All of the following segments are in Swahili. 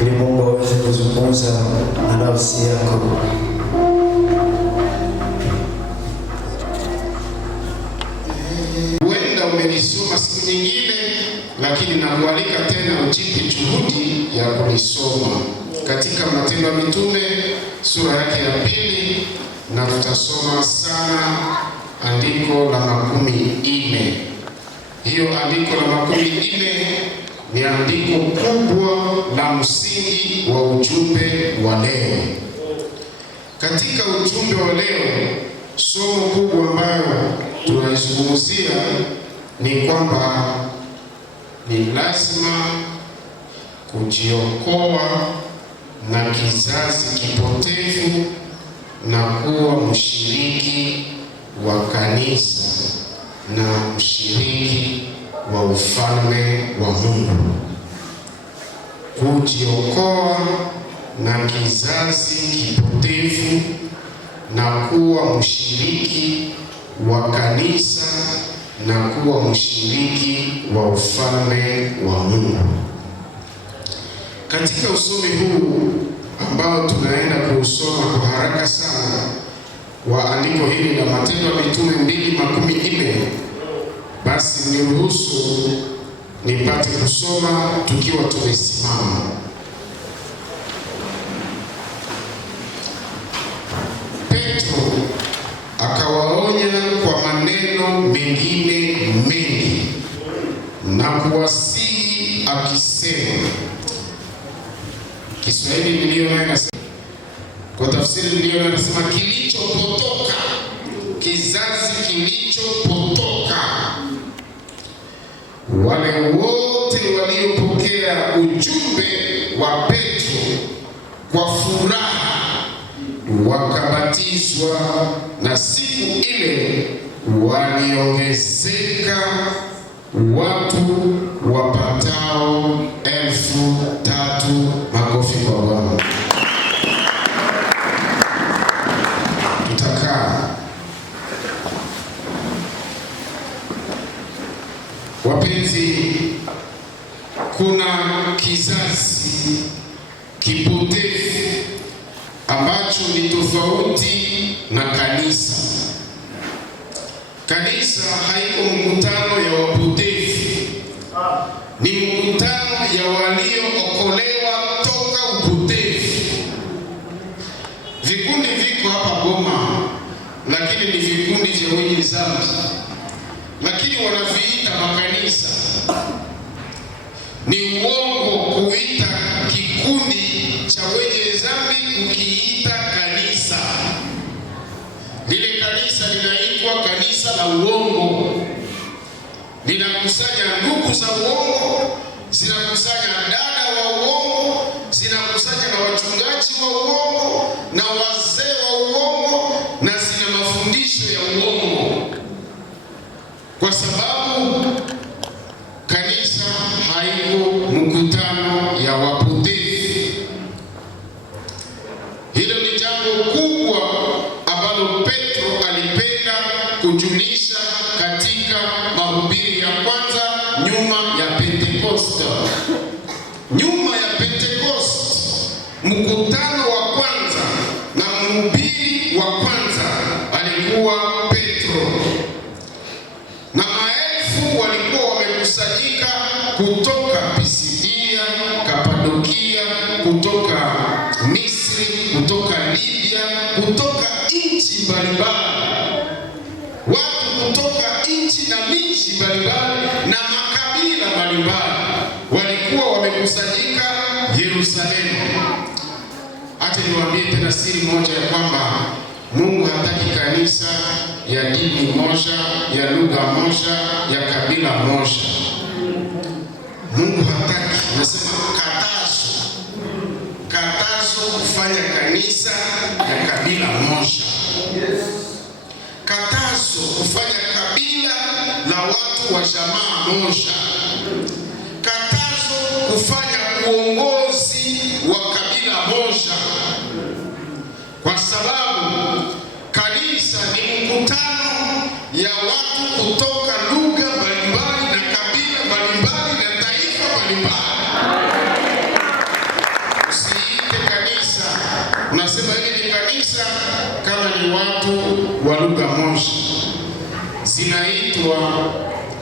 ili Mungu aweze kuzungumza na nafsi yako. Huenda umelisoma siku nyingine, lakini nakualika tena ujipe juhudi ya kulisoma katika Matendo ya Mitume sura yake ya 2, na tutasoma sana andiko la 40. Hiyo andiko la 40 ni andiko kubwa la msingi wa ujumbe wa leo. Katika ujumbe wa leo, somo kubwa ambayo tunaizungumzia ni kwamba ni lazima kujiokoa na kizazi kipotevu na kuwa mshiriki wa kanisa na mshiriki wa ufalme wa Mungu. Kujiokoa na kizazi kipotevu na kuwa mshiriki wa kanisa na kuwa mshiriki wa ufalme wa Mungu. Katika usomi huu ambao tunaenda kuusoma kwa haraka sana wa andiko hili la Matendo ya Mitume 2:40, basi niruhusu nipate kusoma tukiwa tumesimama. Petro akawaonya kwa maneno mengine mengi na kuwasihi akisema, Kiswahili niliyo nayo nasema, kwa tafsiri niliyo nayo nasema, kilichopotoka, kizazi kilichopotoka, wale wote waliopokea ujumbe wa Petro kwa furaha wakabatizwa, na siku ile waliongezeka watu wapatao 3,000. Makofi kwa Bwana. Tutakaa. Wapenzi, kuna kizazi kipotevu ambacho ni tofauti na kanisa. Kanisa haiko mkutano ya wapotevu, ni mkutano ya waliookolewa toka upotevu. Vikundi viko hapa Goma, lakini ni vikundi vya wenye dhambi, lakini wanaviita makanisa. Ni uongo kuita kikundi cha wenye dhambi ukiita kanisa. Lile kanisa linaitwa kanisa la uongo, linakusanya ndugu za uongo, zinakusanya dada wa uongo, zinakusanya na wachungaji wa uongo na wazee wa uongo, na zina mafundisho ya uongo, kwa sababu kanisa haiko mkutano ya wapotevu. Hilo ni jambo kubwa ambalo Petro alipenda kujulisha katika mahubiri ya kwanza nyuma ya Pentekoste. Nyuma ya Pentekoste, mkutano wa kwanza na mhubiri wa kwanza alikuwa Petro, na maelfu walikuwa wamekusanyika kutoka Pisidia, Kapadokia, kutoka Misri, kutoka Libya, kutoka nchi mbalimbali. Watu kutoka nchi na miji mbalimbali na makabila mbalimbali walikuwa wamekusanyika Yerusalemu. Acha niwaambie tena siri moja ya kwamba Mungu hataki kanisa ya dini moja, ya lugha moja, ya kabila moja. Mungu hataki. Nasema katazo kufanya kanisa ya kabila moja. Katazo kufanya kabila la watu wa jamaa moja. Katazo kufanya uongozi wa kabila moja, kwa sababu kanisa ni mkutano ya watu kutoka lugha mbalimbali na kabila mbalimbali na taifa mbalimbali. Unasema hili ni kanisa kama ni watu wa lugha moja.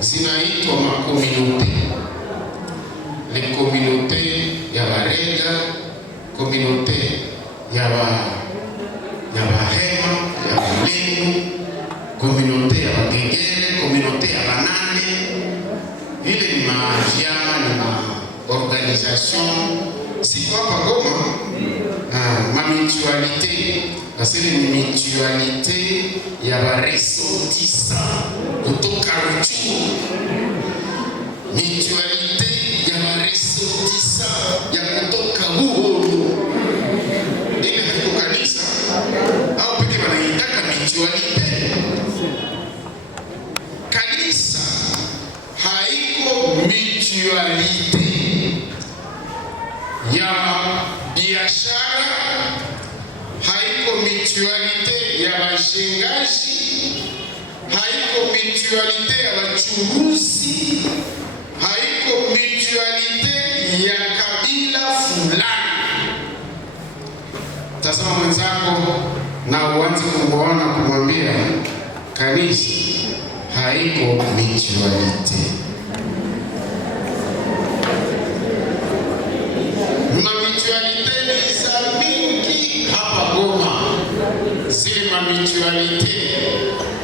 Zinaitwa makomunote. Le communauté ya Barega, communauté ya Bahema, ya Bulendu, communauté ya Bagegere, communauté ya Banane. Ile ni mavyama, ni maorganisation. Siko hapa Goma, ma mutualité. Asili ni mutualité ya baresotisa kutoka Ruchuru. Mutualité ya baresotisa ya kutoka Buhoro. Ile haiko kanisa au peke wanaitaka mutualité. Kanisa haiko mutualité ya biashara, haiko mutualité ya bashengaji, haiko mutualité ya bachuruzi, haiko mutualité ya kabila fulani. Tazama mwenzako na uanze kumwona, kumwambia kanisa haiko mutualité. Mamitualité ni za mingi hapa Goma. Zile mamitualité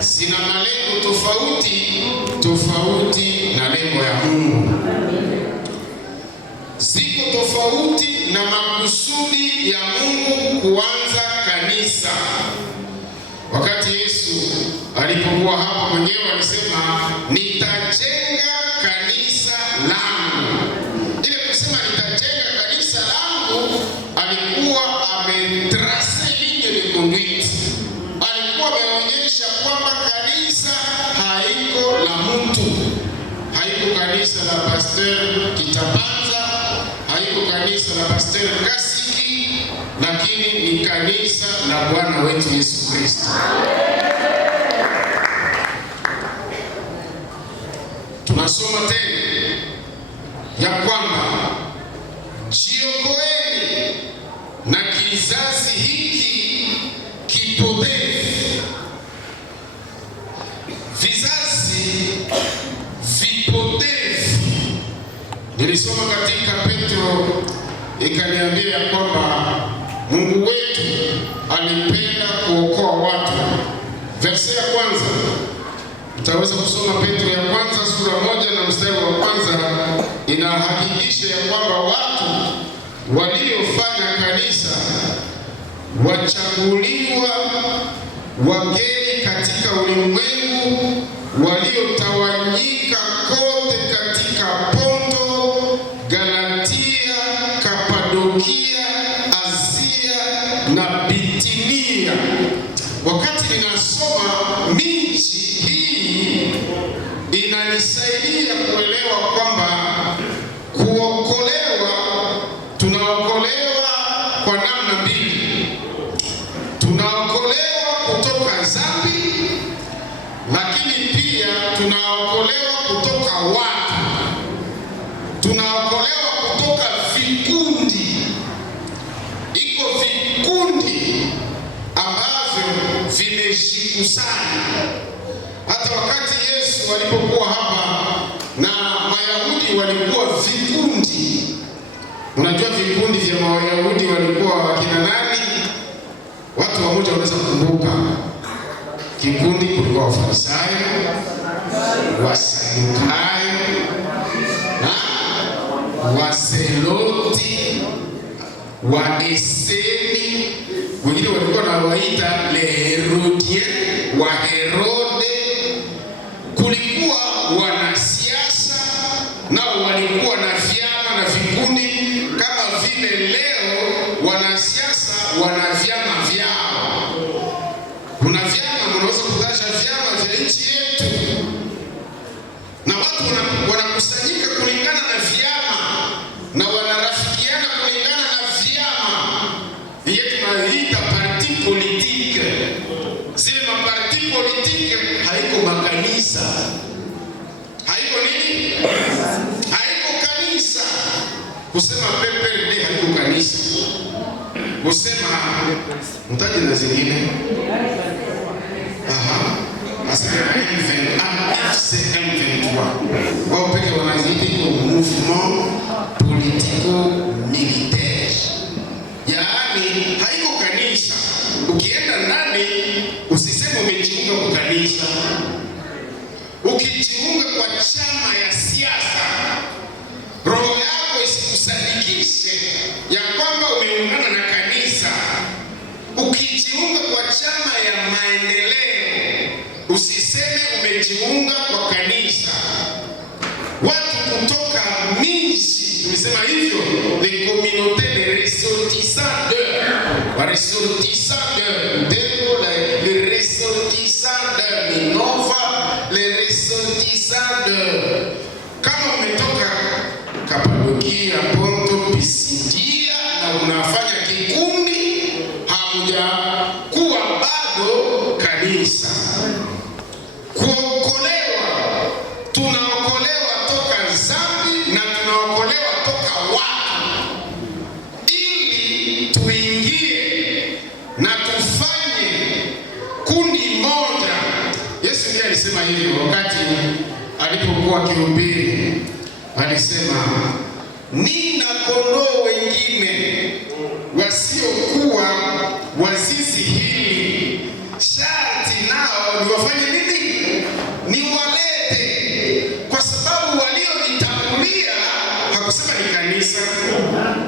zina malengo tofauti na lengo ya Mungu. Ziko tofauti na makusudi ya Mungu kuanza kanisa. Wakati Yesu alipokuwa hapa mwenyewe alisema, nitajenga kanisa langu. Ile kusema nitajenga kanisa langu, alikuwa ametrace ligne de conduite. Alikuwa ameonyesha kwamba kanisa haiko la mtu. Haiko kanisa la Pasteur Kitabanza, haiko kanisa la Pasteur Kasiki, lakini ni kanisa la Bwana wetu Yesu Kristo. Tunasoma tena ya kwamba jiokoeni na kizazi hiki kipotevu. Vizazi vipotevu. Nilisoma katika Petro, ikaniambia ya kwamba Mungu wetu alipenda kuokoa watu. Verse ya kwanza, utaweza kusoma Petro ya kwanza sura 1 na mstari wa kwanza. Inahakikisha ya kwamba watu waliofanya kanisa, wachaguliwa, wageni katika ulimwengu, waliotawanyika kote katika Ponto, Galatia, Kapadokia, Asia na Bitinia. Wakati ninasoma miji hii, inanisaidia kuelewa kwamba kuokolewa, tunaokolewa kwa namna mbili. Tunaokolewa kutoka dhambi, lakini pia tunaokolewa kutoka watu. Tunaokolewa kutoka vikundi. Iko vikundi ambavyo vimejikusanya. Hata wakati Yesu alipokuwa hapa na Wayahudi walikuwa vikundi. Unajua vikundi vya Wayahudi walikuwa wakina nani? Watu wamoja wanaweza kukumbuka. Kikundi kulikuwa Wafarisayo, Wasadukayo, Wazeloti, Waeseni, wengine walikuwa na waita le Herodiens, wa Herode. Kulikuwa wanasiasa nao walikuwa na vyama na vikundi, kama vile leo wanasiasa wana vyama vyao. Kuna vyama, mnaweza kutaja vyama vya nchi yetu, na watu wanakusanyika kulingana na vyama na wanarafikiana kulingana na vyama. Yetu tunaita parti politique. Zile maparti politique haiko makanisa. Haiko nini? Haiko kanisa. Kusema PPRD haiko kanisa. Kusema mtaji na zingine. Asema M23 wao peke wanaziita mouvement politico-militaire, yaani haiko kanisa. Ukienda ndani usiseme umejiunga kwa kanisa. Ukijiunga kwa chama ya siasa, roho yako isikusadikishe ya kwamba umeungana na kanisa. Ukijiunga kwa chama ya maendeleo, usiseme umejiunga kwa kanisa. Watu kutoka miji, tumesema hivyo, les communautés de ressortissants de Butembo, les ressortissants de Minova, les ressortissants de, kama umetoka Kapadokia, Ponto, Pisidia na unafanya kikundi, hamujakuwa bado kanisa. Kuokolewa, tunaokolewa toka dhambi na tunaokolewa toka watu, ili tuingie na tufanye kundi moja. Yesu ndiye alisema hivyo wakati alipokuwa akihubiri, alisema nina kondoo wengine wasiokuwa wazizi hili, sharti nao niwafanye nini? Niwalete. Kwa sababu walionitangulia, hakusema ni kanisa,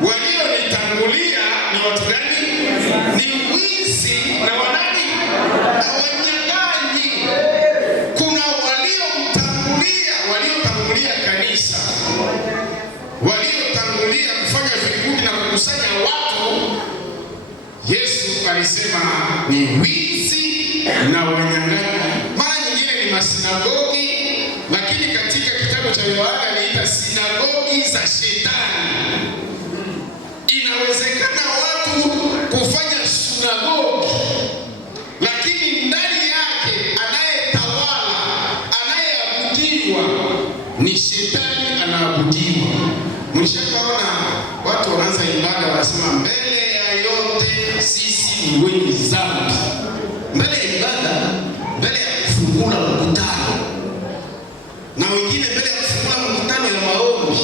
walionitangulia ni watu gani? Ni wizi na wanani? Na wanyang'anyi. Kuna waliotangulia kanisa, waliotangulia kufanya vikundi na kukusanya watu. Yesu alisema ni wizi na wanyang'anyi. Mara nyingine ni masinagogi, lakini katika kitabu cha Yohana anaita sinagogi za shetani. Inawezekana watu kufanya sinagogi, lakini ndani yake anayetawala, anayeabudiwa ni shetani, anaabudiwa. Mlishaona watu wanaanza ibada wanasema mbele ya yote sisi ni wenye dhambi. Mbele ya ibada, mbele ya kufungula mkutano, na wengine mbele ya kufungula mkutano ya maombi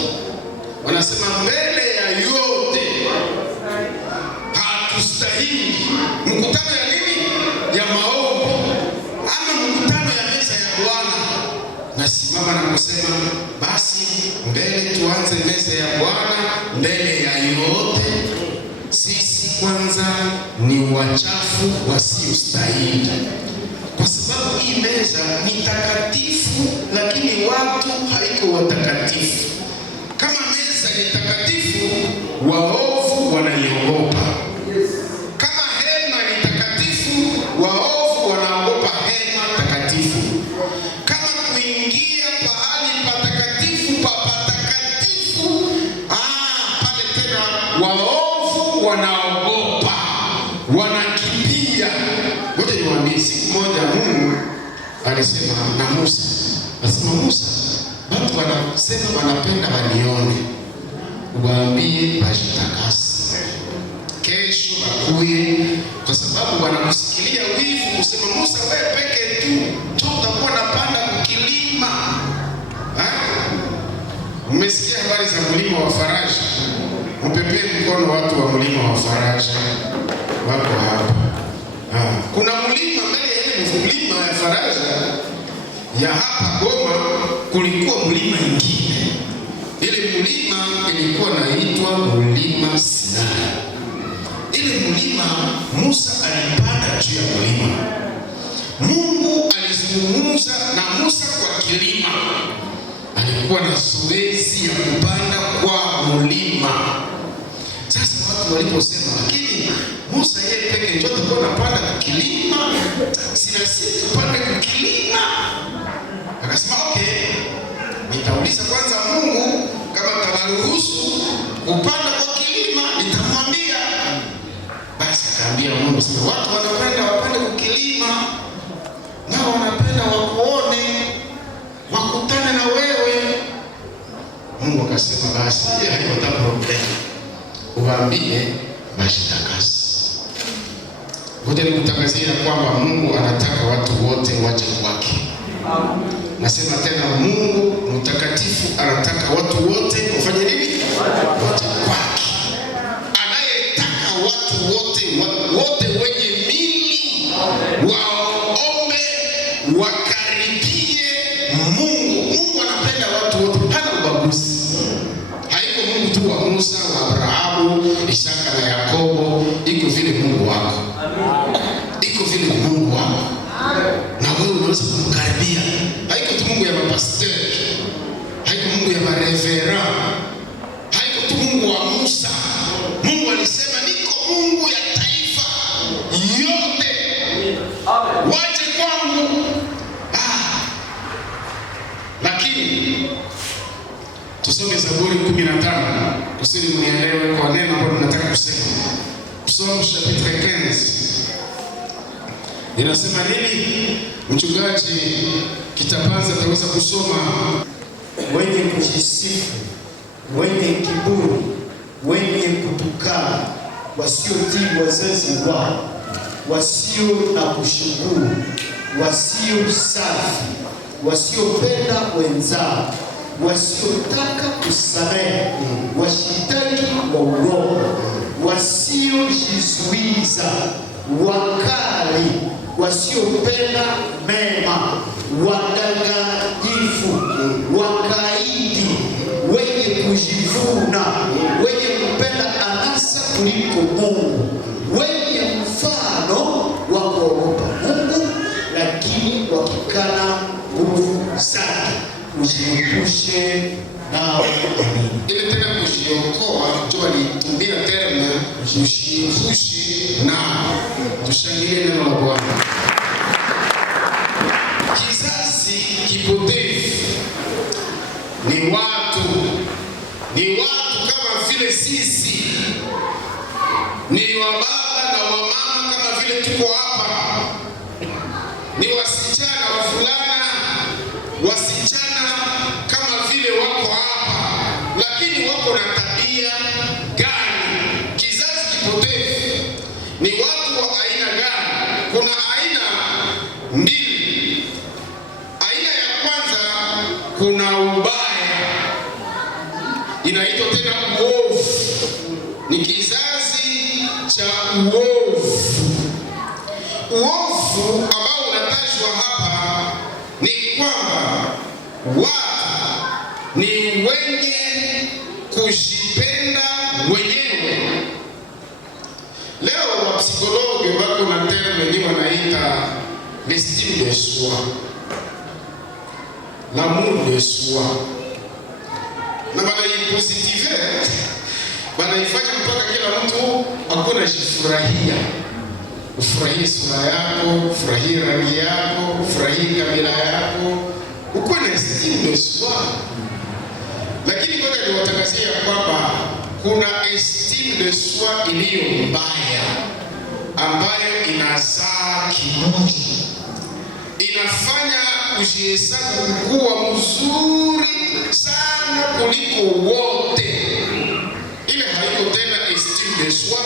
wanasema mbele ya yote hatustahili mkutano ya nini? Ya maombi ama mkutano ya meza ya Bwana. Nasimama na kusema basi mbele tuanze meza ya Bwana. Mbele ya yote sisi kwanza ni wachafu wasiostahili, kwa sababu hii meza ni takatifu, lakini watu haiko watakatifu. Kama meza ni takatifu, waovu wanaiogopa. Kama hema ni takatifu, waovu wanaogopa hema takatifu. Kama kuingia pahali patakatifu pa patakatifu, pale tena waovu wanaogopa, wanakimbia. Ngoja niwaambie, siku moja Mungu alisema na Musa, asema Musa, watu wanasema wanapenda wanione, uwaambie wajitakase, kesho wakuye, kwa sababu wanakusikilia wivu. Kusema Musa, wewe peke tu ndio utakuwa napanda kukilima. Umesikia habari za mlima wa Faraja? Mpepee mkono watu wa mlima wa Faraja wako hapa. Kuna mlima mbele ya mlima ya Faraja ya hapa Goma, kulikuwa mlima mwingine. Ile mlima ilikuwa inaitwa mlima Sinai. Ile mlima Musa alipanda juu ya mlima. Mungu alizungumza na Musa kwa kilima. Alikuwa na zoezi ya kupanda kwa mlima. Sasa watu waliposema, lakini Musa yeye peke ndio atakuwa anapanda kwa kilima, sina sisi tupande kwa kilima. Akasema okay, nitauliza kwanza Mungu kama ataruhusu kupanda kwa kilima, nitamwambia. Basi akaambia Mungu, sema watu wanapenda wapande kwa kilima, nao wanapenda wakuone, wakutane na wewe. Mungu akasema basi, haina problem, uwaambie wajitakase. Ngoja nikutangazia kwamba Mungu anataka watu wote waje kwake. Nasema tena, Mungu mtakatifu anataka watu wote wafanye nini? Waje kwake. Anayetaka watu wote wenye mili waombe, wakaribie Mungu. Mungu anapenda watu wote, hana ubaguzi. Haiko Mungu tu wa Musa, wa Abrahamu, Isaka na Yakobo. Iko vile Mungu wako. Iko vile Mungu wako. Na wewe unaweza kumkaribia. Haiko tu Mungu ya mapasteri. Haiko Mungu ya marevera. Haiko tu Mungu wa Musa. Mungu alisema niko Mungu ya taifa yote. Waje kwangu. Lakini tusome Zaburi 15 kusudi mnielewe kwa neno ambalo nataka kusema. Psalm chapitre 15. Inasema nini? Mchungaji Kitapanza ataweza kusoma. Wenye kujisifu, wenye kiburi, wenye kutukana, wasiotii wazazi wao, wasio na kushukuru, wasio safi, wasiopenda wenzao, wasiotaka kusamehe, washitaki wa uongo, wasiojizuiza, wakali, wasiopenda mema, wadanganyifu, wakaidi, wenye kujivuna, wenye kupenda anasa kuliko Mungu, wenye mfano wa kuogopa Mungu, lakini wakikana nguvu zake. Ujiepushe nao. Ile tena kujiokoa, tuwa litumia terme ujiepushe nao. Tushangilie neno la Bwana. Kizazi kipotevu ni watu kama vile sisi, ni wababa na wamama kama vile tuko hapa, ni wasichana wavulana, wasichana kama vile wako hapa, lakini wako na tabia gani? Kizazi kipotevu ni watu wa aina gani? Kuna aina mbili. Aina ya kwanza, kuna ubaya, inaitwa tena uovu. Ni kizazi cha uovu. Uovu ambao unatajwa hapa ni kwamba watu ni wenye kujipenda wenyewe. Leo wapsikologi wako na terme ni wanaita l'estime de soi, l'amour de soi, na banaipositive, banaifanya mpaka kila mtu akona jifurahia. Ufurahie sura yako, ufurahie rangi yako, ufurahie kabila yako, ukuwe na estime de soi. Lakini kwa niwatangazia kwamba kuna estime de soi iliyo mbaya, ambayo inazaa kiburi, inafanya kujihesabu kuwa mzuri sana kuliko wote. Ile haiko tena estime de soi,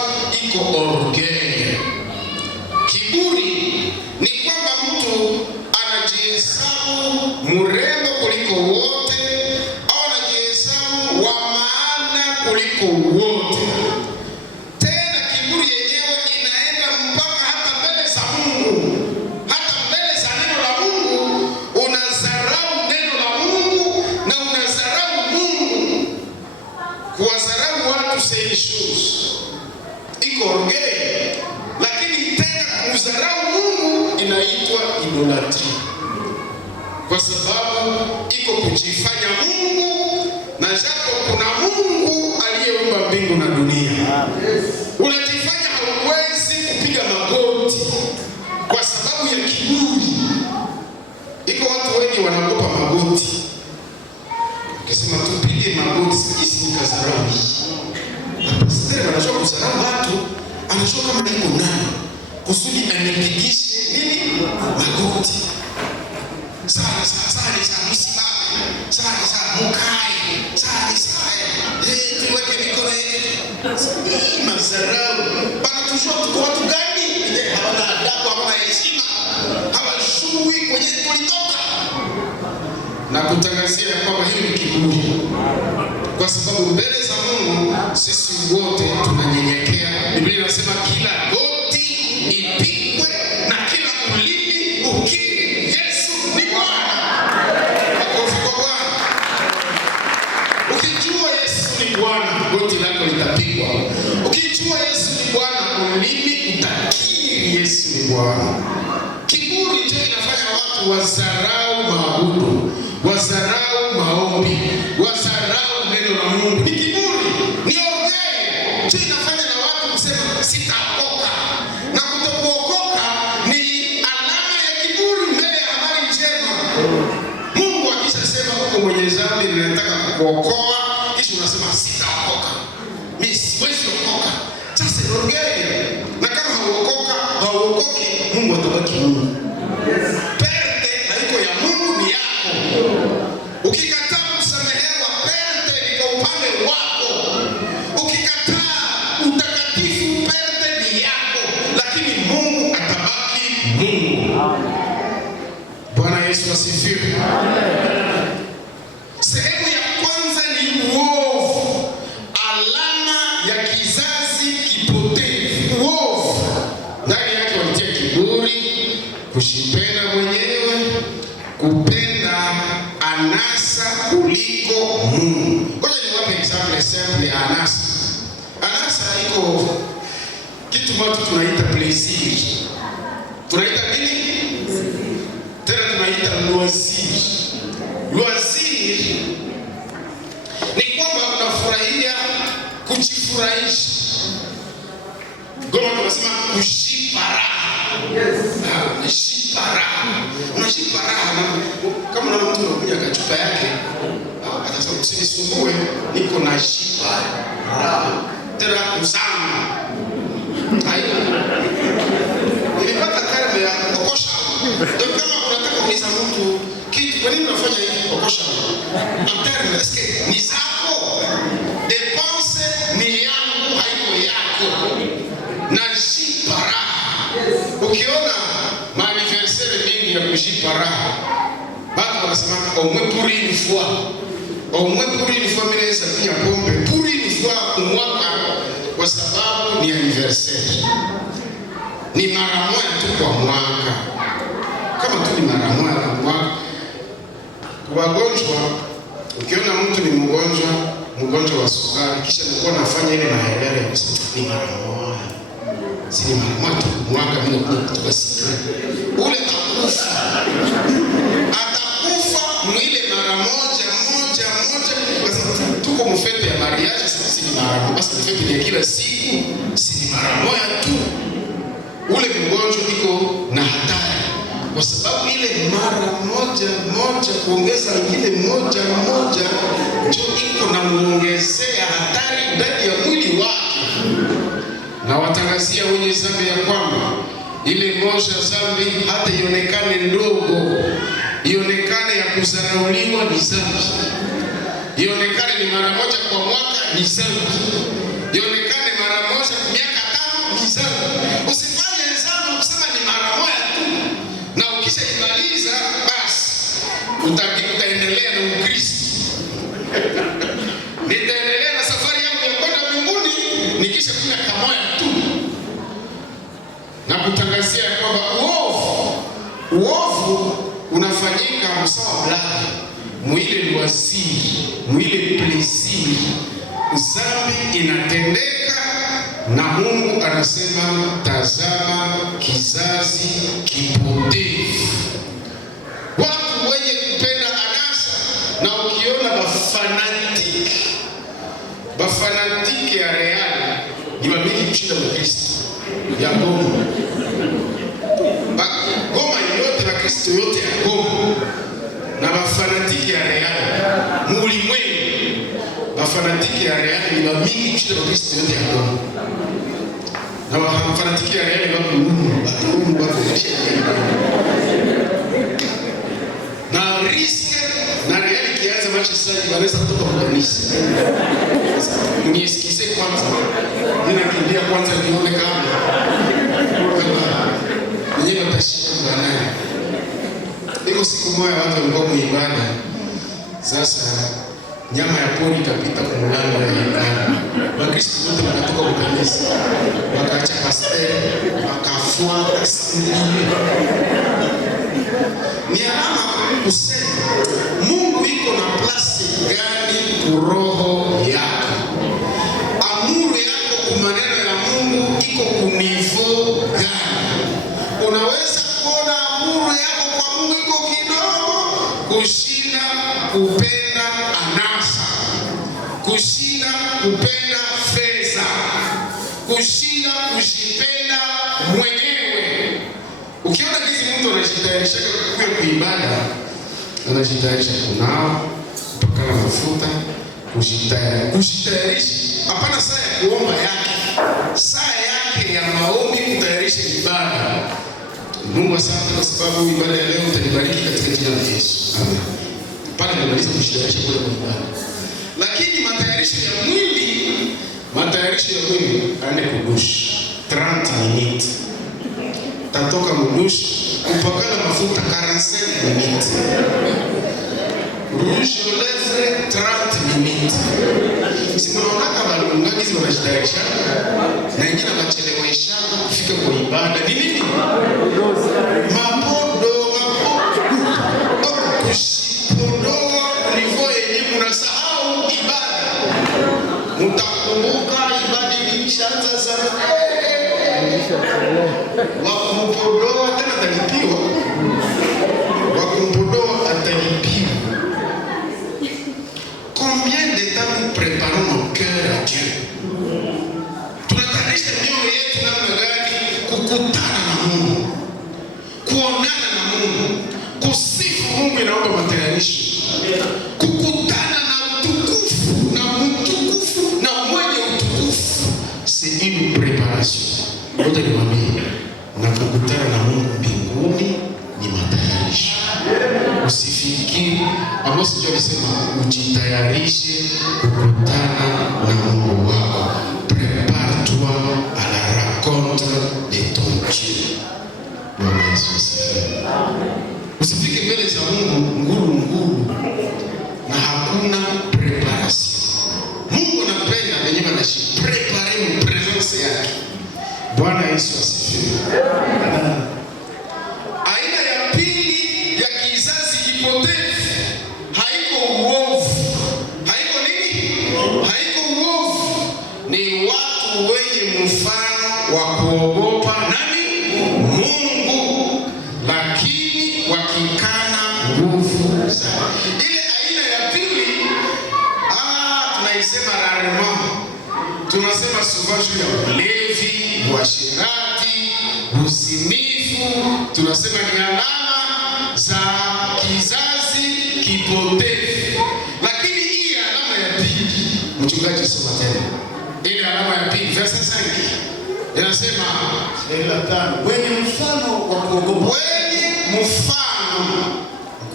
iko orgueil. Kiburi ni kwamba mtu anajihesabu mrembo kuliko wote, au anajihesabu wa maana kuliko wote. Tena kiburi yenyewe inaenda mpaka hata mbele za Mungu, hata mbele za neno la Mungu. Unazarau neno la Mungu na unazarau Mungu. Kuwazarau watu c'est une chose, iko orgueil. Lakini tena kuzarau Mungu inaitwa idolatry, kwa sababu iko kujifanya Mungu, na japo kuna Mungu aliyeumba mbingu na dunia. Unajifanya hauwezi kupiga magoti kwa sababu ya kiburi. Iko watu wengi wanaogopa magoti, ukisema tupige magoti sisi nikazarau hii. Pastor anajua kuzarau watu, anajua kama iko nani kusudi anipigishe nini magoti. Sasa msimame, sasa mukae, sasa tuweke mikono yetu. Mazarau bana, tujua tuko watu gani? na kutangazia kwamba hiyo ni kiburi, kwa sababu mbele za Mungu sisi wote tunanyenyekea. Biblia inasema kila goti ipigwe na kila ulimi ukiri Yesu ni Bwana. Makofi kwa Bwana. Ukijua Yesu ni Bwana, goti lako litapigwa. Ukijua Yesu ni Bwana, ulimi utakiri Yesu ni Bwana. Kiburi ndio inafanya watu wazarau maabudu, wazarau maombi, wazarau neno la Mungu. Ni kiburi, ni orgueil. Ndio inafanya na watu kusema sitaokoka. Na kutokuokoka ni alama ya kiburi mbele ya habari njema. Mungu akishasema uko mwenye dhambi na nataka kukuokoa, kisha unasema sitaokoka. Mimi siwezi kuokoka. Sasa ni orgueil. Na kama hauokoki, Mungu atabaki Mungu. Perte haiko ya Mungu, ni yako. Ukikataa kusamehewa, perte ni kwa upande wako. Ukikataa utakatifu, perte ni yako, lakini Mungu atabaki Mungu. Bwana Yesu asifiwe. Sehemu ya kwanza ni uovu, alama ya kizazi kipotevu. Uovu ndani yake walitia kiburi, kushipenda mwenyewe, kupenda anasa kuliko Mungu. Ngoja niwape example simple ya anasa. Anasa iko kitu moja tunaita plaisir. Tunaita nini? Tena tunaita loisir. Loisir ni kwamba unafurahia kujifurahisha. Goma tunasema kujipa raha. Unajipa raha. Unajipa raha. Kama na mtu anakuja kachupa yake, atasema usinisumbue, niko na jipa raha. Tena kuzama. Hayo. Nilipata karne ya okosha. Ndio kama unataka kuuliza mtu kitu, kwa nini unafanya hivi okosha? Amtare eske ni zako. Dépense ni yangu, haiko yako. Na jipa raha. Ukiona maaniversaire mingi ya kujipa raha, watu wanasema au moins pour une fois. Au moins pour une fois mimi naweza kunywa pombe pour une fois kwa mwaka, kwa sababu ni anniversaire. Ni mara moja tu kwa mwaka. Kama tu ni mara moja kwa mwaka. Wagonjwa, ukiona mtu ni mgonjwa wa sukari, kisha alikuwa anafanya ile mahelele ya kusema ni mara moja. Si ni mara moja tu mwaka, mimi nakutoka sikari. Ule atakufa mwile mara moja. Basi tuko mfete ya mariage, si ni mara moja. Basi mfete ya kila siku, si ni mara moja tu. Ule mgonjwa iko na hatari, kwa sababu ile mara moja kuongeza ile moja ndio iko na muongezea hatari ndani ya mwili wake. Na watangazia wenye dhambi ya kwamba ile moja dhambi hata ionekane ndogo, ionekane ya kudharauliwa ni dhambi, ionekane ni mara moja kwa mwaka ni dhambi, ionekane mara moja kwa miaka 5 ni dhambi. Usifanye dhambi kusema ni mara moja tu, na ukishaimaliza basi utaendelea na Ukristo. Nitaendelea na safari yangu ya kwenda mbinguni nikisha kunywa kamoja tu. Na kutangazia kwamba uovu unafanyika msawa blaki, mwile loisir, mwile plaisir. Dhambi inatendeka na Mungu anasema tazama kizazi kipotevu. Watu wenye kupenda anasa, na ukiona bafanatiki ya Real ni wabili kushinda Kristo ya Goma. Goma yote na Kristo yote ya Goma. Na bafanatiki ya Real mulimwengu, bafanatiki ya Real ni wabili kushinda Kristo yote ya Goma. Na bafanatiki ya Real ni wabili na riske na Real kianza macho sasa wanaweza kutoka kwa kanisa. Niesikize kwanza. Ninakimbia kwanza nione kama wenyewe watashika nani. Iko siku moja watu walikuwa kuibada. Sasa nyama ya pori ikapita kwa mlango wa hekalu. Wakristo wote wakatoka kwa kanisa, wakaacha pasteri, wakafuata sindano. Ni alama kusema Mungu iko na plasi gani kuroho yako. Amuru yako kwa maneno ya Mungu iko kunivo gani. Unaweza kuona amuru yako kwa Mungu iko kidogo kushinda kupenda anasa, kushinda kupenda fedha, kushinda kujipenda mwenyewe. Ukiona hizi mtu anajitayarisha kwa kuibada, anajitayarisha kunao, kupaka mafuta, kujitayarisha. Hapana saa ya kuomba yake, saa yake ya maombi kutayarisha ibada. Mungu asante kwa sababu ibada ya leo utanibariki katika jina la Yesu. Amen. Pale nimaliza kujitayarisha kwa ibada. Lakini matayarisho ya mwili, aende kudushi 30 minutes. Tatoka mdushi kupakana mafuta 45 minutes. Rouge aux lèvres 30 minutes. Si mnaona balunga hizi wanajitayarisha na wengine wanachelewesha kufika kwa ibada. Ni nini? Mapodo kushipodoa ulivyo yenyewe unasahau ibada. Mtakumbuka ibada ilishaanza sana. Wakumpodoa tena atalipiwa. Wakumpodoa atalipiwa. Combien de temps nous préparons nos cœurs à Dieu? Tunatayarisha mioyo yetu namna gani kukutana na Mungu, kuonana na Mungu, kusifu Mungu inaomba matayarisho, kukutana na utukufu na mtukufu na mwenye utukufu. C'est une préparation. Wote niwaambie, na kukutana na Mungu mbinguni ni matayarisho. Usifikiri Amos ndio alisema ujitayarishe kukutana na Mungu wako. Prépare-toi à la rencontre de ton Dieu. Bwana Yesu asifiwe. Usifike mbele za Mungu nguru na hakuna preparation. Mungu anapenda wenyewe anajiprepare mu presence yake. Bwana Yesu asifiwe. Aina ya pili ya kizazi kipotevu haiko uovu. Haiko nini? Haiko uovu. Ni watu wenye mfano wa kuogopa nani? Mungu, lakini wakikana nguvu zake. Ile aina ya pili tunaisema rarement. Tunasema souvent ya ulevi, uasherati, uzinifu, tunasema ni alama za kizazi kipotevu. Lakini hii alama ya pili, mchungaji soma tena. Ile alama ya pili, verse 5. Inasema wenye mfano wa kuogopa. Wenye mfano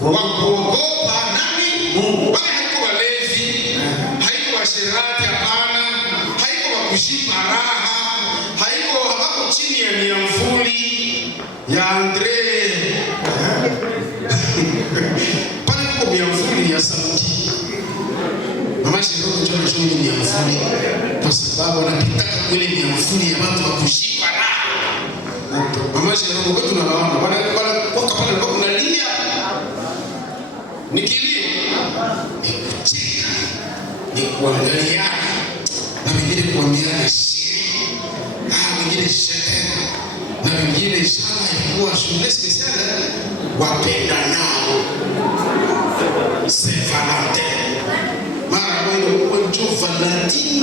wa kuogopa nani? Mungu. Wale haiko walevi, haiko washerati, hapana. Haiko wakushipa raha, haiko hawako chini ya miamvuli ya Andre. Pale kwa miamvuli ya sauti. Mama Shiro njoo chini ya miamvuli kwa sababu anapitaka kule miamvuli ya watu wa kushipa raha. Mama Shiro kwa tunaona kwa pale kwa kunalia. Nikilio ni kucheka, ni kuangalia na wengine kuambiana siri, wengine sherehe, na wengine ishara ya kuwa shule spesiali wapendanao. Saint Valentin, mara moja kwa njoo Valentine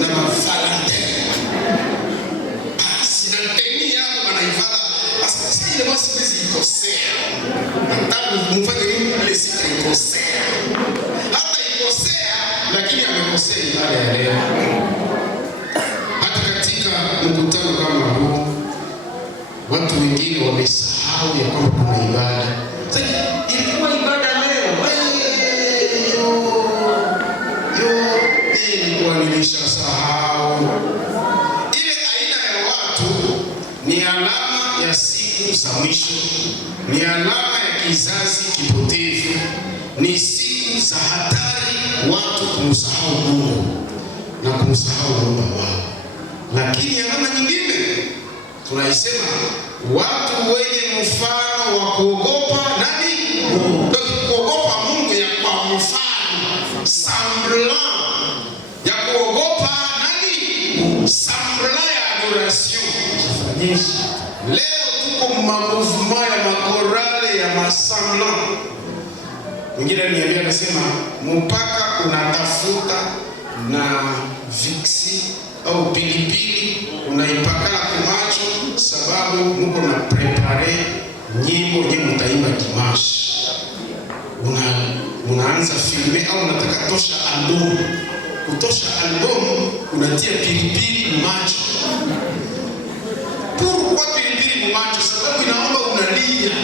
na Valentin. Sinateni hapo wanaivala sasa ile basi hizi ikosea. Nataka mfanye nini ile siku ikosea. Hata ikosea lakini amekosea ibada ya leo. Hata katika mkutano kama huu watu wengine wamesahau ya kwamba kuna ibada. Sasa ilikuwa ibada leo. Nilikuwa nimeshasahau. Ile aina ya watu ni alama ya siku za mwisho. Ni alama ya kizazi kipotevu. ni siku za hatari watu kumsahau Mungu na kumsahau Muumba wao. Lakini alama nyingine tunaisema watu wenye mfano wa kuogopa nani? Kuogopa Mungu ya kwa mfano, semblant ya kuogopa nani? Semblant ya adoration. Leo tuko mamouvement ya makorale ya masemblant. Mwingine aliniambia akasema mpaka unatafuta na viksi au pilipili unaipakala kumacho, sababu mko na prepare nyimbo nye mutaimba dimash. Unaanza filme au unataka tosha album. Kutosha album unatia pilipili macho. Pourquoi pilipili macho? Sababu inaomba unalia.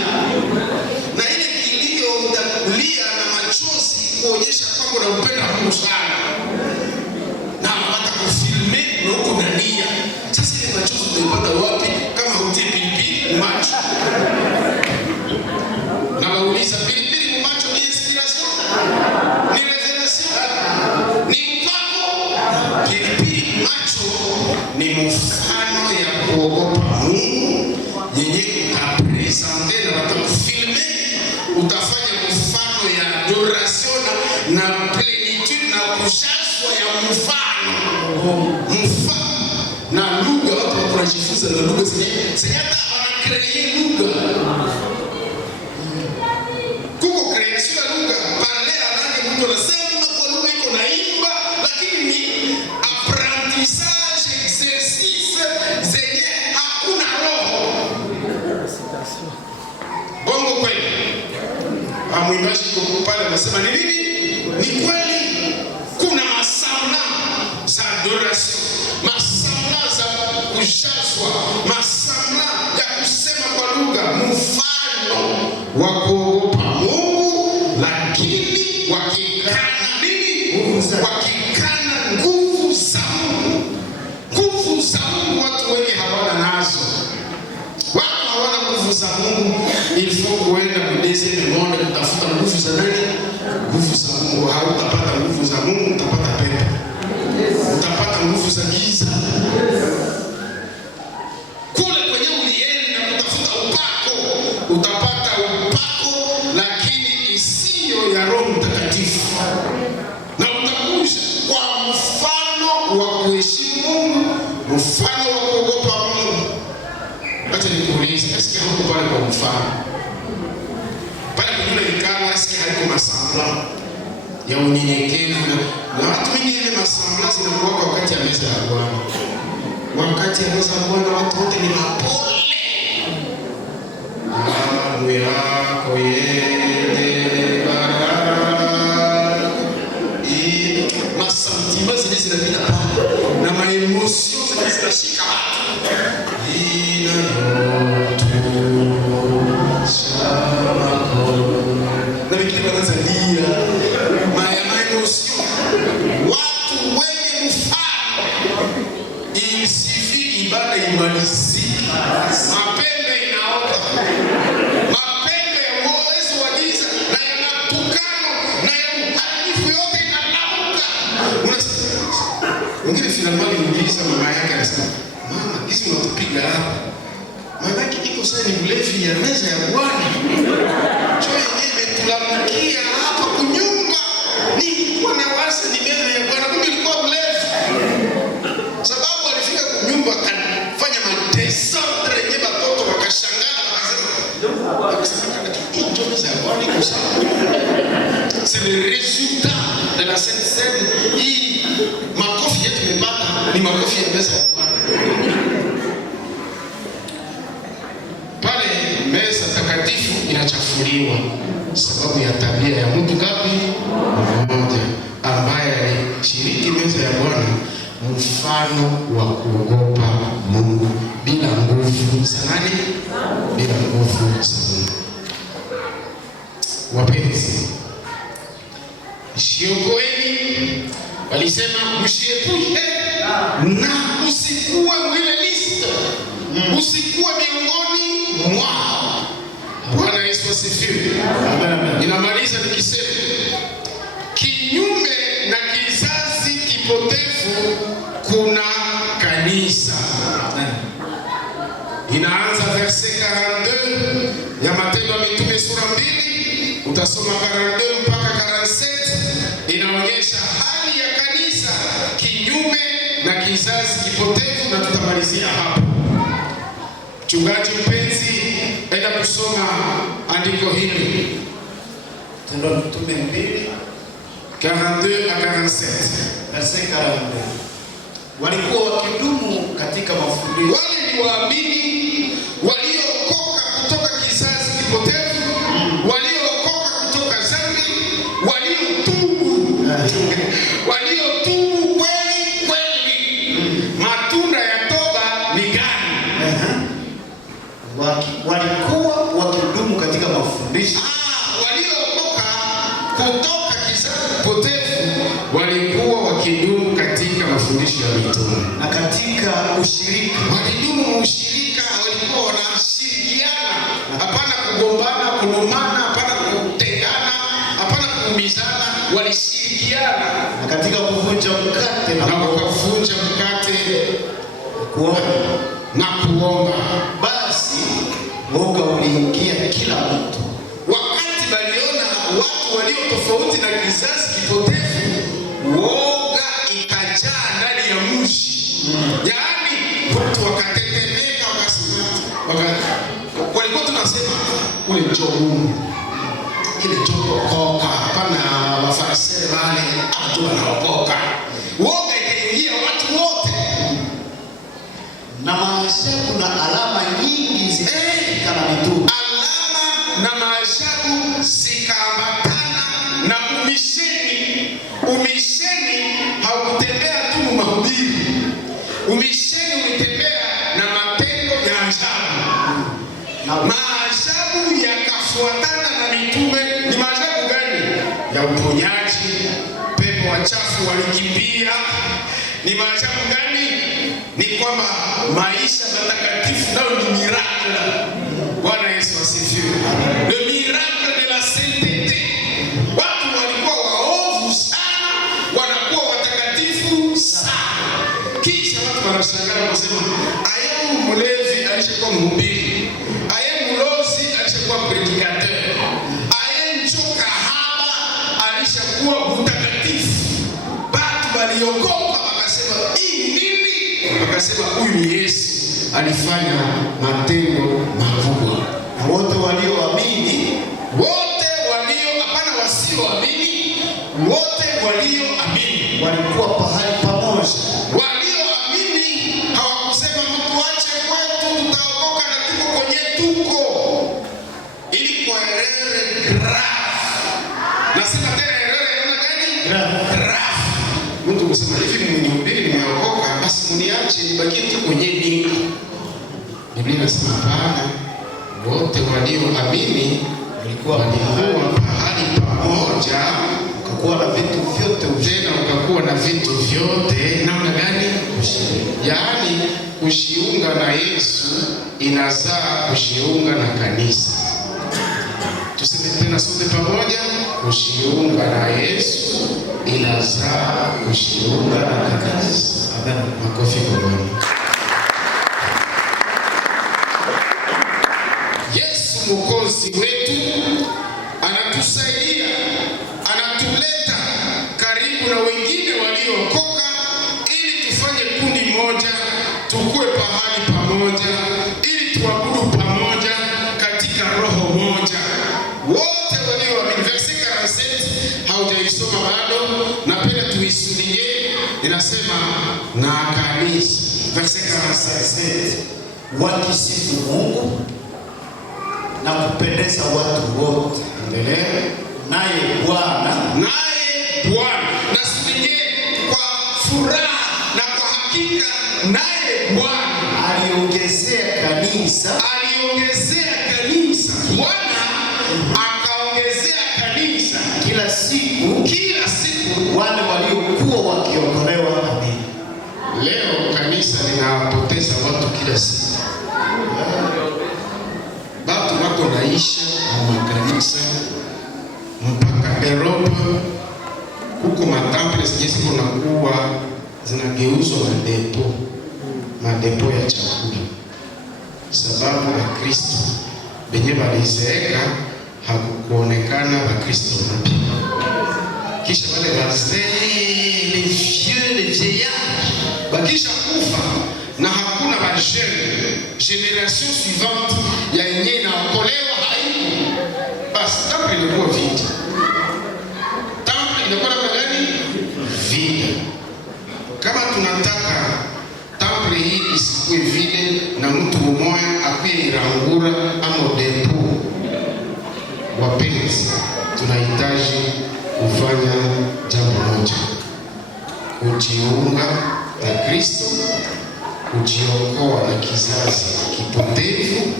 Na ile kilio utakulia na machozi kuonyesha kwamba unampenda Mungu sana. Na hata kufilme na uko unalia. Sasa ile machozi utaipata wapi kama hutie pilipili macho? Na wauliza pilipili macho ni inspiration? Ni revelation? Ni mpako? Pilipili macho ni mfano ya kuogopa Mungu yenye utapresente na utakufilme, utafanya mfano ya adoration na plenitude na kushashwa ya mfano. Na lugha watu wanajifunza na lugha zenye hata wanakreye lugha. Kuko kreation ya lugha, parler à langue mtu anasema kwa lugha iko naimba, lakini ni apprentissage, exercice zenye hakuna roho. Bongo kweli. Mwimbaji pale anasema ni nini? Ni kweli. Kuna masana za adoration, masana za kujazwa, masana ya kusema kwa lugha, mfano wa kuogopa Mungu, lakini wakikana nini? Wakikana nguvu za Mungu. Nguvu za Mungu watu wengi hawana nazo. Watu hawana nguvu za Mungu. Il faut kuenda kudeze monde kutafuta nguvu za nani? Nguvu za Mungu. Hautapata nguvu za Mungu, utapata pepo. Utapata nguvu za giza. Kule kwenye ulienda kutafuta upako, utapata upako lakini isiyo ya Roho Mtakatifu. Na utakuja kwa mfano wa kuheshimu Mungu, mfano wa kuogopa Mungu. Acha nikuulize, eske huko pale kwa mfano? Pale kwenye likana eske haiko masambla ya unyenyekevu na watu wengi ile masambla zinakuwa wakati ya meza ya Bwana. Wakati ya meza ya Bwana watu wote ni mapole. Haleluya, oyende baraka. Masentima zinapita pale na maemosio zinashika watu. Na wengine wanazalia maemosio. Watu wenye mfano ilisifi ibada imalizike. Mapembe inaota. Mapembe ya uwezo wa giza na yanatukano na ya uhalifu yote inalamuka. Mwingine finalmali uliza mama yake anasema, mama, hizi unatupiga hapa. Manake iko sasa ni ulevi ya meza ya Bwana. Choo yenyewe imetulamukia hapa kunyumba. Nilikuwa na wasa ni meza ya Bwana, kumbe ilikuwa ulevi. Sababu alifika kunyumba akafanya madesordre yenye watoto wakashangaa wakasema, hii ndio meza ya Bwana iko sawa. C'est le résultat de la Sainte Seine. Hii makofi yetu tumepata ni makofi ya meza ya Bwana. Pale meza takatifu inachafuliwa sababu ya tabia ya mtu kapi mmoja ambaye alishiriki meza ya Bwana, mfano wa kuogopa Mungu bila nguvu za nani? Bila nguvu za Mungu. Wapenzi, shiokoeni, walisema mshiepushe na usikuwe mwile lista, usikuwe miongoni mwao. Bwana Yesu asifiwe. Ninamaliza nikisema kanisa. Inaanza verset 42 ya Matendo ya Mitume sura 2, utasoma 42 mpaka 47. Inaonyesha hali ya kanisa kinyume na kizazi kipotevu, na tutamalizia hapo. Mchungaji mpenzi, enda kusoma andiko hili. Matendo ya Mitume 2 42 à 47. verset 42. Walikuwa wakidumu katika mafundisho. Wale ni waamini waliookoka kutoka kizazi kipotevu, waliookoka kutoka dhambi, waliotubu. Waliotubu kweli kweli. Matunda ya toba ni gani? Walikuwa wakidumu katika mafundisho. Waliokoka kutoka kizazi kipotevu walikuwa wakidumu katika mafundisho ya mitume na katika ushirika. Walidumu ushirika, walikuwa wanashirikiana, hapana kugombana, kulumana, hapana kutengana, hapana kuumizana, walishirikiana. Na katika kuvunja mkate na wakavunja mkate na kuomba. Basi woga uliingia kila mtu. Wakati waliona watu walio tofauti na kizazi kipotevu, woga ikajaa ndani ya mji. Yaani watu wakatetemeka, walikuwa tunasema ule njoo Mungu, ile njoo okoka, hapana Wafarisai wale anajua anaokoka. Woga ikaingia watu wote, na maajabu na alama nyingi zikaonekana mitume. Alama na maajabu zikaambatana na umisheni. Umisheni haukutembea tu mahubiri. Umisheni ulitembea na matendo ya ajabu. Maajabu yakafuatana na mitume. Ni maajabu gani? Ya uponyaji, pepo wachafu walikimbia. Ni maajabu gani? Ni kwamba maisha matakatifu nayo ni miracle. Bwana Yesu asifiwe. Le miracle de la sainteté. Watu walikuwa waovu sana, wanakuwa watakatifu sana. Kisha watu wanashangaa kusema, aye mlevi alishakuwa mhubiri, aye mlozi alishakuwa predicateur, aye njoka haba alishakuwa mtakatifu. Watu waliogopa wakasema, hii nini? Wakasema huyu ni Yesu, alifanya matendo makubwa. Na wote walioamini, hapana wasioamini, wote walioamini walikuwa pahali pamoja. Walioamini hawakusema mtu ache kwetu tutaokoka na tuko kwenye tuko. Ilikuwa erreur grave. Nasema tena erreur yana gani? Grave. Mtu kusema hivi, mnihubiri nimeokoka, basi mniache nibaki tu kwenye niko. Biblia inasema hapana, wote walioamini walikuwa pahali pamoja, Ukakuwa na vitu vyote, tena ukakuwa na vitu vyote. Namna gani? Yaani kujiunga na Yesu inazaa kujiunga na kanisa. Tuseme tena sote pamoja, kujiunga na Yesu inazaa kujiunga na kanisa. Amen. Makofi kwa Bwana. Yesu Mwokozi wetu anatusaidia, anatuleta karibu na wengine waliookoka, ili tufanye kundi moja, tukue pahali pamoja, ili tuabudu pamoja katika roho moja. Wote walioamini. Verset 47 haujaisoma bado, napenda tuisulie. Inasema na kanisa. Verset 47, wakisifu Mungu na kupendeza watu wote. endelea. Naye Bwana nasikie kwa furaha na kwa hakika, naye Bwana aliongezea kanisa. Bwana akaongezea kanisa Kila siku wale waliokuwa wakiokolewa. Amen. Leo kanisa linapoteza watu kila siku. Watu wako naisha na kanisa mpaka Europa huko, matample zenye ziko nakuwa zinageuzwa madepo. madepo ya chakula, sababu Wakristo benye balizeeka hakukuonekana Wakristo mpya. Kisha wale wazee, les vieillards bakisha kufa na hakuna bajene, generation suivante ya yenye inaokolewa haiko. Basi temple ilikuwa vide. Temple ilikuwa namna gani? Vide. Kama tunataka temple hii isikuwe vide na mtu mmoja akuye irangura ama depo, wapenzi, tunahitaji kufanya jambo moja: kujiunga na Kristo, kujiokoa na kizazi kipotevu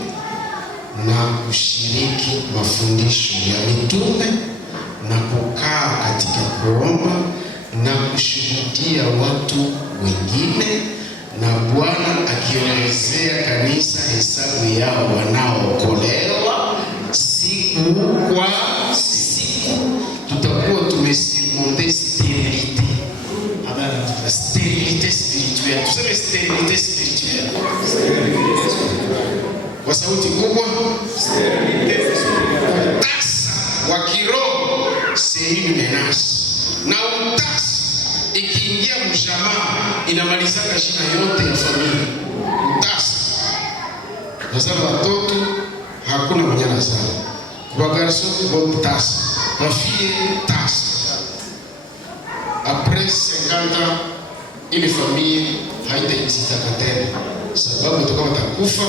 na kushiriki mafundisho ya mitume na kukaa katika kuomba na kushuhudia watu wengine, na Bwana akiongezea kanisa hesabu yao wanaookolewa siku kwa siku. Tutakuwa tumesurmonte sterilite. La stérilité spirituelle. Tuseme stérilité spirituelle. Kwa sauti kubwa, utasa wa kiroho c'est une menace. Na utasa ikiingia mshamaa inamalizaka shina yote ya familia. Utasa. Nazala watoto hakuna mwenye anazala. Kwa garso kwa utasa. Kwa fille tasa. Après 50 ans, ile familia haitaisitaka tena, sababu itakuwa watakufa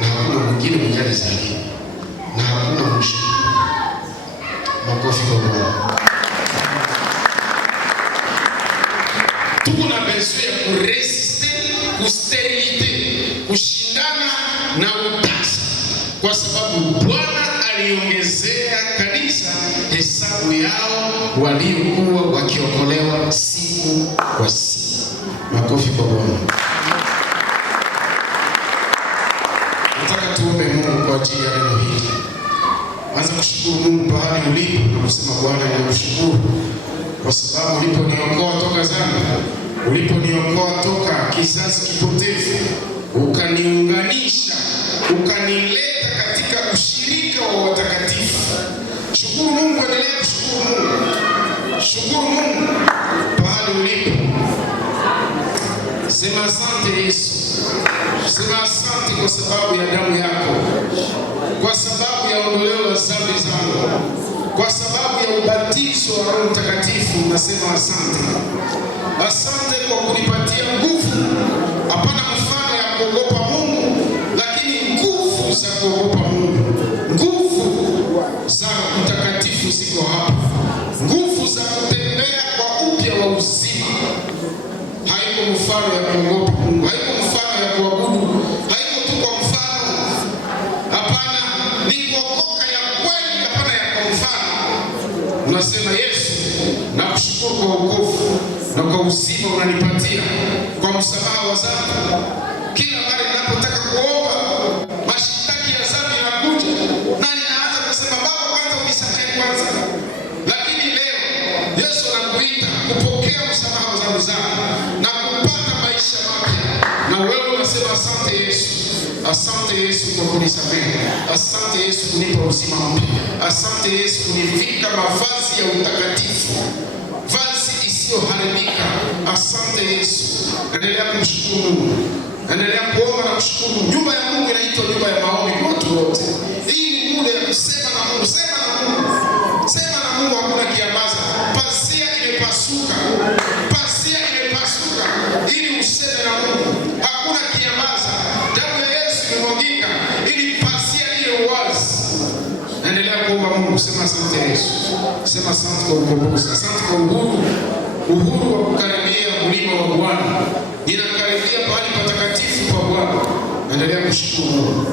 na hakuna mwingine mwenye alizaliwa na hakuna mwisho. Makofi kwa Bwana. Tuko na besoin ya kuresiste kusterilite, kushindana na utasa, kwa sababu Bwana aliongezea kanisa hesabu yao waliokuwa wakiokolewa siku kwa siku. Makofi kwa Bwana. Nataka tuombe Mungu kwa ajili ya neno hili. Anza kushukuru Mungu pahali ulipo na kusema Bwana, ninakushukuru kwa sababu uliponiokoa toka dhambi, uliponiokoa toka kizazi kipotevu, ukaniunganisha, ukanileta katika ushirika wa watakatifu. Shukuru Mungu, endelea kushukuru Mungu. Shukuru Mungu pahali ulipo. Sema asante Yesu. Sema asante kwa sababu ya damu yako, kwa sababu ya ondoleo la dhambi zangu, kwa sababu ya ubatizo wa Roho Mtakatifu. Nasema asante. Asante kwa kunipatia nguvu, hapana mfano ya kuogopa Mungu, lakini nguvu za kuogopa Mungu, nguvu za utakatifu ziko hapa, nguvu za kutembea kwa upya wa uzima. Haiko mfano ya kuogopa Mungu, haiko mfano ya kuabudu, haiko tu kwa mfano. Hapana, ni kuokoka ya kweli, hapana ya kwa mfano. Unasema Yesu, nakushukuru kwa wokovu na kwa uzima unanipatia, kwa msamaha wa dhambi. Kila mara ninapotaka kuomba, mashitaki ya dhambi yanakuja na ninaanza kusema Baba, kwanza unisamehe kwanza. Lakini leo Yesu anakuita kupokea msamaha wa dhambi zako na kupata maisha mapya. Na wewe unasema asante Yesu. Asante Yesu kwa kunisamehe. Asante Yesu kunipa uzima mpya. Asante Yesu kunivika mavazi ya utakatifu, vazi isiyoharibika. Asante Yesu. Endelea kumshukuru Mungu. Endelea kuomba na kushukuru. Nyumba ya Mungu inaitwa nyumba ya maombi kwa watu wote. Hii ni muda ya kusema na Mungu. Sema na Mungu. Sema na Mungu, hakuna kiambaza. Pasia imepasuka. Pasia imepasuka ili useme na Mungu. Hakuna kiambaza. Damu ya Yesu imemwagika ili pasia iwe wazi. Endelea kuomba Mungu. Sema asante Yesu. Sema asante kwa ukombozi. Asante kwa uhuru. Uhuru wa kukaribia mlima wa Bwana. Ninakaribia pahali patakatifu pa Bwana. Endelea kushukuru Mungu.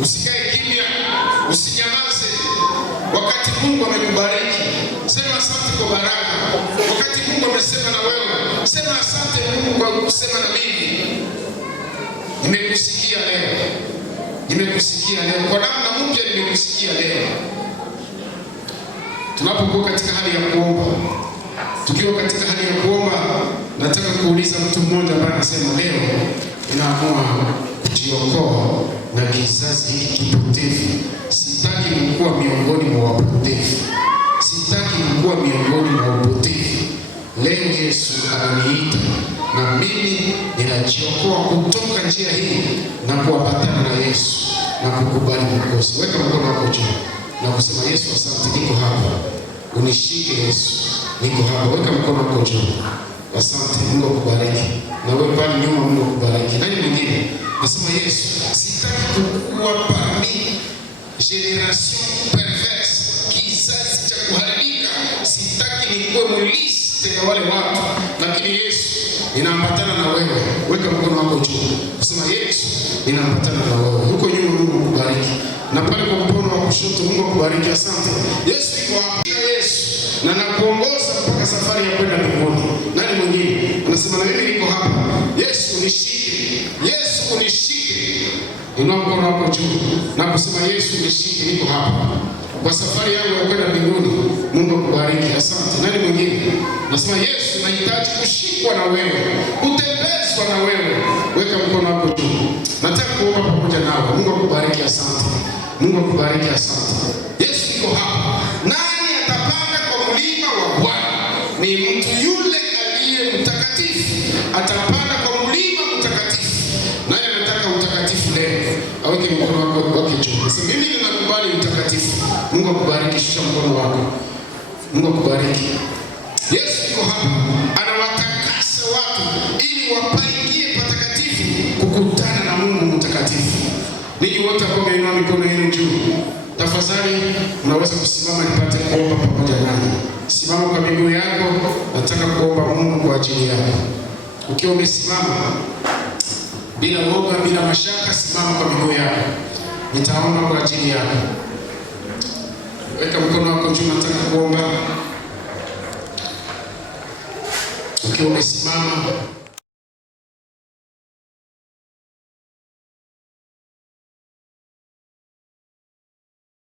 Usikae kimya, usinyamaze. Wakati Mungu amekubariki, sema asante kwa baraka. Wakati Mungu amesema na wewe, sema asante Mungu kwa kusema na mimi. Nimekusikia leo. Nimekusikia leo. Kwa namna mpya nimekusikia leo. Tunapokuwa katika hali ya kuomba, tukiwa katika hali ya kuomba, Nataka kuuliza mtu mmoja ambaye anasema leo ninaamua kujiokoa na kizazi hiki kipotevu. Sitaki kuwa miongoni mwa wapotevu. Sitaki kuwa miongoni mwa wapotevu. Leo Yesu ananiita na mimi ninajiokoa kutoka njia hii na kuambatana na Yesu na kukubali Mwokozi. Weka mkono wako juu na kusema, Yesu asante, niko hapa. Unishike Yesu, niko hapa. Weka mkono wako juu. Asante, Mungu akubariki. Na wewe pale nyuma, Mungu akubariki. Nani mwingine? Nasema, Yesu, sitaki kuwa parmi generation perverse, kizazi cha kuharibika. Sitaki nikuwe muliste ya wale watu, lakini Yesu, ninaambatana na wewe. Weka mkono wako juu. Nasema, Yesu, ninaambatana na wewe. Huko nyuma, Mungu akubariki. Na pale kwa mkono wa kushoto, Mungu akubariki. Asante. Yesu yuko hapa. Yesu, na nakuongoza mpaka safari ya kwenda mbinguni. Nani mwingine? Anasema, na mimi niko hapa. Yesu unishike. Yesu unishike. Inua mkono wako juu na kusema, Yesu unishike, niko hapa kwa safari yangu ya kwenda mbinguni. Mungu akubariki. Asante. Nani mwingine? Anasema, Yesu nahitaji kushikwa na wewe, kutembezwa na wewe. Weka mkono wako juu. Nataka kuomba pamoja nawe. Mungu akubariki. Asante. Mungu akubariki. Asante. Yesu niko hapa. Nani atapanda kwa mlima wa Bwana? Ni mtu yule aliye mtakatifu. Atapanda kwa mlima mtakatifu. Nani anataka utakatifu leo? Aweke mkono wako juu. Sasa mimi ninakubali utakatifu. Mungu akubariki. Shusha mkono wako. Mungu akubariki. Yesu yuko hapa. Anawatakasa watu ili wapaingie patakatifu kukutana na Mungu mtakatifu. Ninyi wote ambao mmeinua mikono yenu juu, tafadhali unaweza kusimama nipate kuomba pamoja nami. Simama kwa miguu yako, nataka kuomba Mungu kwa ajili yako. Ukiwa umesimama bila woga, bila mashaka, simama kwa miguu yako. Nitaomba kwa ajili yako. Weka mkono wako juu, nataka kuomba. Ukiwa umesimama